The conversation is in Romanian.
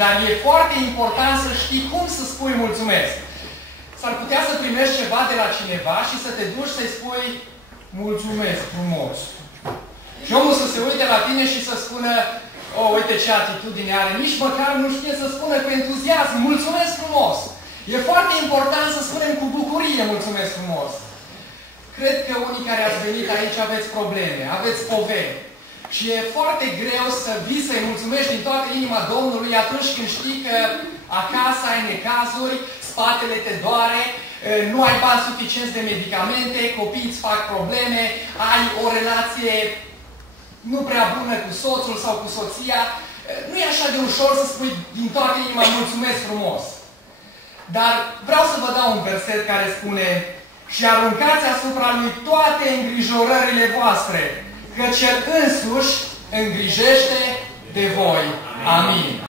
Dar e foarte important să știi cum să spui mulțumesc. S-ar putea să primești ceva de la cineva și să te duci să-i spui mulțumesc frumos. Și omul să se uite la tine și să spună, oh, uite ce atitudine are, nici măcar nu știe să spună cu entuziasm, mulțumesc frumos. E foarte important să spunem cu bucurie mulțumesc frumos. Cred că unii care ați venit aici aveți probleme, aveți poveri. Și e foarte greu să vii să-i mulțumești din toată inima Domnului atunci când știi că acasă ai necazuri, spatele te doare, nu ai bani suficienți de medicamente, copiii îți fac probleme, ai o relație nu prea bună cu soțul sau cu soția. Nu e așa de ușor să spui din toată inima mulțumesc frumos. Dar vreau să vă dau un verset care spune: și aruncați asupra lui toate îngrijorările voastre, că cel însuși îngrijește de voi. Amin.